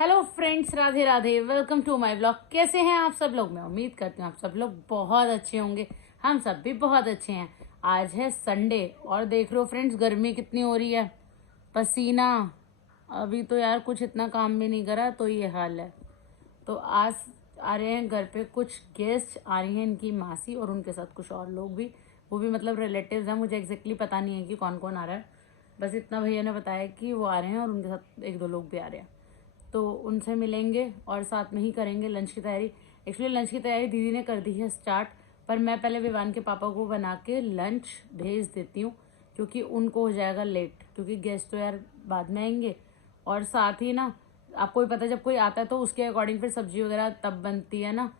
Hello friends, Radhe Radhe. Welcome to my blog. कैसे हैं आप सब लोग? मैं उम्मीद करती हूँ आप सब लोग बहुत अच्छे होंगे। हम सब भी बहुत अच्छे हैं। आज है संडे और देख लो फ्रेंड्स, गर्मी कितनी हो रही है, पसीना। अभी तो यार कुछ इतना काम भी नहीं करा तो ये हाल है। तो आज आ रहे हैं घर पे कुछ गेस्ट, आ रही हैं इनकी मासी और उनके साथ कुछ और लोग भी। वो भी मतलब रिलेटिव्स हैं। मुझे एग्जैक्टली पता नहीं है कि कौन कौन आ रहा है, बस इतना भैया ने बताया कि वो आ रहे हैं और उनके साथ एक दो लोग भी आ रहे हैं। तो उनसे मिलेंगे और साथ में ही करेंगे लंच की तैयारी। एक्चुअली लंच की तैयारी दीदी ने कर दी है स्टार्ट, पर मैं पहले विवान के पापा को बना के लंच भेज देती हूँ, क्योंकि उनको हो जाएगा लेट, क्योंकि गेस्ट तो यार बाद में आएंगे। और साथ ही ना, आपको भी पता है जब कोई आता है तो उसके अकॉर्डिंग फिर सब्जी वगैरह तब बनती है ना।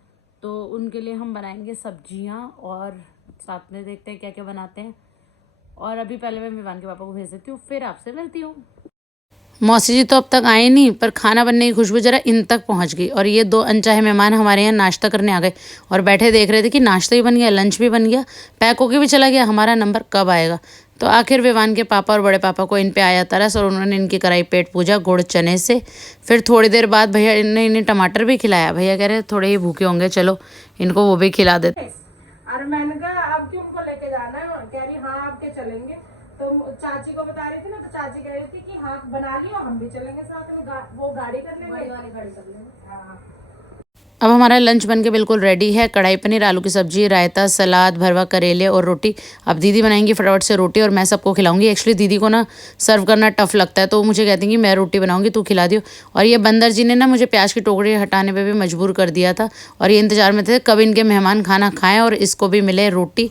तो उनके लिए हम बनाएंगे सब्जियाँ और साथ में देखते हैं क्या क्या बनाते हैं। और अभी पहले मैं विवान के पापा को भेज देती हूँ, फिर आपसे मिलती हूँ। मौसी जी तो अब तक आए नहीं, पर खाना बनने की खुशबू जरा इन तक पहुंच गई और ये दो अनचाहे मेहमान हमारे यहाँ नाश्ता करने आ गए और बैठे देख रहे थे कि नाश्ता ही बन गया, लंच भी बन गया, पैक होके भी चला गया, हमारा नंबर कब आएगा। तो आखिर विवान के पापा और बड़े पापा को इन पे आया तरस और उन्होंने इनकी कराई पेट पूजा गुड़ चने से। फिर थोड़ी देर बाद भैया ने इन्हें टमाटर भी खिलाया। भैया कह रहे थोड़े ही भूखे होंगे, चलो इनको वो भी खिला देते। और मैंने कहा अब क्यों उनको लेके जाना है, कह रही हाँ आपके चलेंगे। तो चाची को बता रही थी ना, तो चाची कह रही थी कि हाँ बना लियो, हम भी चलेंगे साथ में, वो गाड़ी कर लेंगे, वाली गाड़ी कर लेंगे। हाँ। अब हमारा लंच बन के बिल्कुल रेडी है। कढ़ाई पनीर, आलू की सब्जी, रायता, सलाद, भरवा करेले और रोटी। अब दीदी बनाएंगी फटाफट से रोटी और मैं सबको खिलाऊंगी। एक्चुअली दीदी को ना सर्व करना टफ लगता है, तो वो मुझे कहती हैं कि मैं रोटी बनाऊंगी, तू खिला दियो। और ये बंदर जी ने ना मुझे प्याज की टोकरी हटाने पे भी मजबूर कर दिया था और ये इंतजार में थे कब इनके मेहमान खाना खाएं और इसको भी मिले रोटी।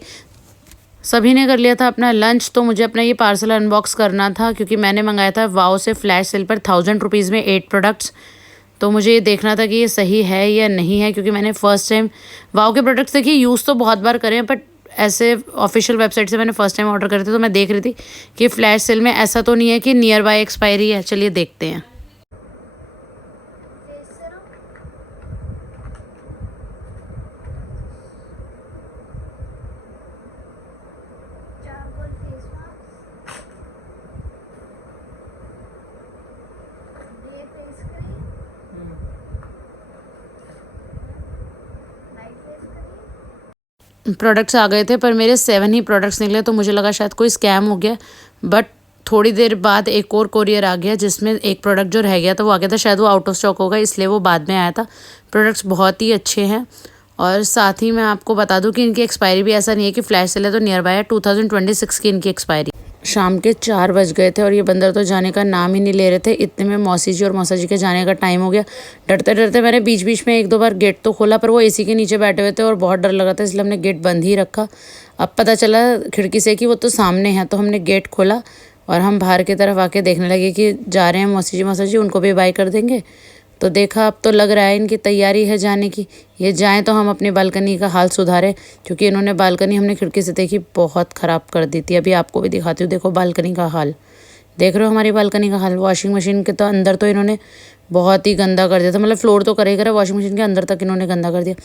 सभी ने कर लिया था अपना लंच, तो मुझे अपना ये पार्सल अनबॉक्स करना था, क्योंकि मैंने मंगाया था वाओ से फ्लैश सेल पर 1000 रुपीज़ में 8 प्रोडक्ट्स। तो मुझे ये देखना था कि ये सही है या नहीं है, क्योंकि मैंने फर्स्ट टाइम वाओ के प्रोडक्ट्स देखिए, यूज़ तो बहुत बार करें, बट ऐसे ऑफिशियल वेबसाइट से मैंने फर्स्ट टाइम ऑर्डर करे थे। तो मैं देख रही थी कि फ्लैश सेल में ऐसा तो नहीं है कि नियर बाय एक्सपायरी है। चलिए देखते हैं। प्रोडक्ट्स आ गए थे, पर मेरे 7 ही प्रोडक्ट्स निकले, तो मुझे लगा शायद कोई स्कैम हो गया। बट थोड़ी देर बाद एक और कोरियर आ गया, जिसमें एक प्रोडक्ट जो रह गया था वो आ गया था। शायद वो आउट ऑफ स्टॉक होगा, इसलिए वो बाद में आया था। प्रोडक्ट्स बहुत ही अच्छे हैं। और साथ ही मैं आपको बता दूं कि इनकी एक्सपायरी भी ऐसा नहीं है कि फ्लैश सेल है तो नियर बाय है, 2026 की इनकी एक्सपायरी। शाम के 4 बज गए थे और ये बंदर तो जाने का नाम ही नहीं ले रहे थे। इतने में मौसी जी और मौसा जी के जाने का टाइम हो गया। डरते डरते मैंने बीच बीच में एक दो बार गेट तो खोला, पर वो एसी के नीचे बैठे हुए थे और बहुत डर लगा था, इसलिए हमने गेट बंद ही रखा। अब पता चला खिड़की से कि वो तो सामने हैं, तो हमने गेट खोला और हम बाहर की तरफ आके देखने लगे कि जा रहे हैं मौसी जी मौसा जी, उनको भी बाय कर देंगे। तो देखा, अब तो लग रहा है इनकी तैयारी है जाने की। ये जाएं तो हम अपनी बालकनी का हाल सुधारें, क्योंकि इन्होंने बालकनी हमने खिड़की से देखी बहुत ख़राब कर दी थी। अभी आपको भी दिखाती हूँ, देखो बालकनी का हाल। देख रहे हो हमारी बालकनी का हाल? वॉशिंग मशीन के तो अंदर तो इन्होंने बहुत ही गंदा कर दिया था, मतलब फ्लोर तो करे ही करे, वॉशिंग मशीन के अंदर तक इन्होंने गंदा कर दिया।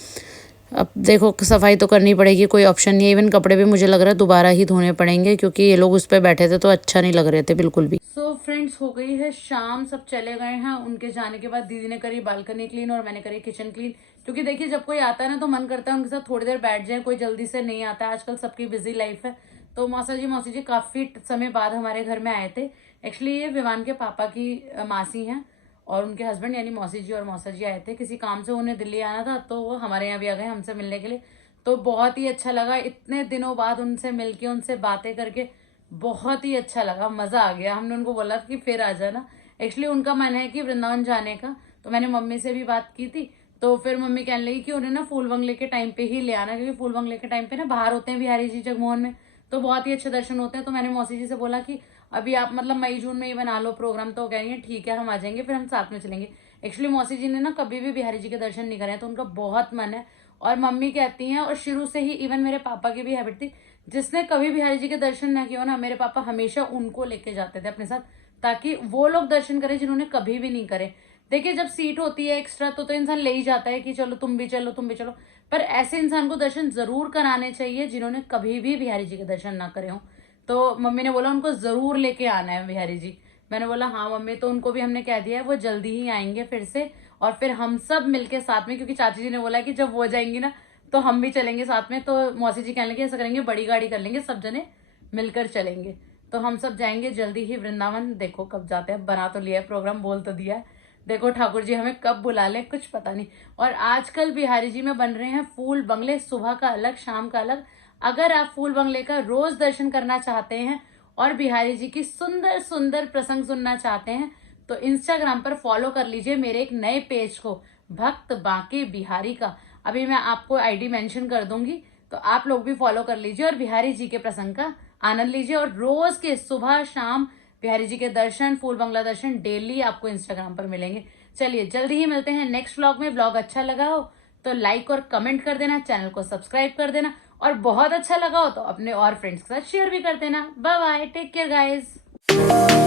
अब देखो सफाई तो करनी पड़ेगी, कोई ऑप्शन नहीं है। इवन कपड़े भी मुझे लग रहा है दोबारा ही धोने पड़ेंगे, क्योंकि ये लोग उस पर बैठे थे तो अच्छा नहीं लग रहे थे बिल्कुल भी। सो फ्रेंड्स, हो गई है शाम, सब चले गए हैं। उनके जाने के बाद दीदी ने करी बालकनी क्लीन और मैंने करी किचन क्लीन, क्योंकि देखिए जब कोई आता है ना तो मन करता है उनके साथ थोड़ी देर बैठ जाए। कोई जल्दी से नहीं आता है, आजकल सबकी बिजी लाइफ है। तो मौसी जी काफी समय बाद हमारे घर में आए थे। एक्चुअली ये विवान के पापा की मासी हैं और उनके हस्बैंड यानी मौसी जी और मौसा जी आए थे। किसी काम से उन्हें दिल्ली आना था, तो वो हमारे यहाँ भी आ गए हमसे मिलने के लिए। तो बहुत ही अच्छा लगा, इतने दिनों बाद उनसे मिलके उनसे बातें करके बहुत ही अच्छा लगा, मजा आ गया। हमने उनको बोला कि फिर आ जाना। एक्चुअली उनका मन है कि वृंदावन जाने का, तो मैंने मम्मी से भी बात की थी। तो फिर मम्मी कहने लगी कि उन्हें ना फूल बंगले के टाइम पे ही ले आना, क्योंकि फूल बंगले के टाइम पे ना बाहर होते हैं बिहारी जी जगमोहन में, तो बहुत ही अच्छे दर्शन होते हैं। तो मैंने मौसी जी से बोला कि अभी आप मतलब मई जून में ही बना लो प्रोग्राम। तो कह रही है ठीक है हम आ जाएंगे, फिर हम साथ में चलेंगे। एक्चुअली मौसी जी ने ना कभी भी बिहारी जी के दर्शन नहीं करे हैं, तो उनका बहुत मन है। और मम्मी कहती हैं, और शुरू से ही इवन मेरे पापा की भी हैबिट थी, जिसने कभी बिहारी जी के दर्शन ना किया ना, मेरे पापा हमेशा उनको लेके जाते थे अपने साथ, ताकि वो लोग दर्शन करें जिन्होंने कभी भी नहीं करे। देखिए जब सीट होती है एक्स्ट्रा तो इंसान ले ही जाता है कि चलो तुम भी चलो तुम भी चलो, पर ऐसे इंसान को दर्शन जरूर कराने चाहिए जिन्होंने कभी भी बिहारी जी के दर्शन ना करे हो। तो मम्मी ने बोला उनको जरूर लेके आना है बिहारी जी। मैंने बोला हाँ मम्मी, तो उनको भी हमने कह दिया है वो जल्दी ही आएंगे फिर से, और फिर हम सब मिलके साथ में, क्योंकि चाची जी ने बोला कि जब वो जाएंगी ना तो हम भी चलेंगे साथ में। तो मौसी जी कहने लगे ऐसा करेंगे, बड़ी गाड़ी कर लेंगे, सब जने मिलकर चलेंगे। तो हम सब जाएंगे जल्दी ही वृंदावन। देखो कब जाते हैं, बना तो लिया है प्रोग्राम, बोल तो दिया है, देखो ठाकुर जी हमें कब बुला ले कुछ पता नहीं। और आजकल बिहारी जी में बन रहे हैं फूल बंगले, सुबह का अलग शाम का अलग। अगर आप फूल बंगले का रोज दर्शन करना चाहते हैं और बिहारी जी की सुंदर सुंदर प्रसंग सुनना चाहते हैं तो इंस्टाग्राम पर फॉलो कर लीजिए मेरे एक नए पेज को, भक्त बांके बिहारी का। अभी मैं आपको आईडी मेंशन कर दूंगी, तो आप लोग भी फॉलो कर लीजिए और बिहारी जी के प्रसंग का आनंद लीजिए। और रोज के सुबह शाम बिहारी जी के दर्शन, फूल बंगला दर्शन डेली आपको इंस्टाग्राम पर मिलेंगे। चलिए जल्दी ही मिलते हैं नेक्स्ट व्लॉग में। व्लॉग अच्छा लगा हो तो लाइक और कमेंट कर देना, चैनल को सब्सक्राइब कर देना, और बहुत अच्छा लगा हो तो अपने और फ्रेंड्स के साथ शेयर भी कर देना। Bye bye, take care guys.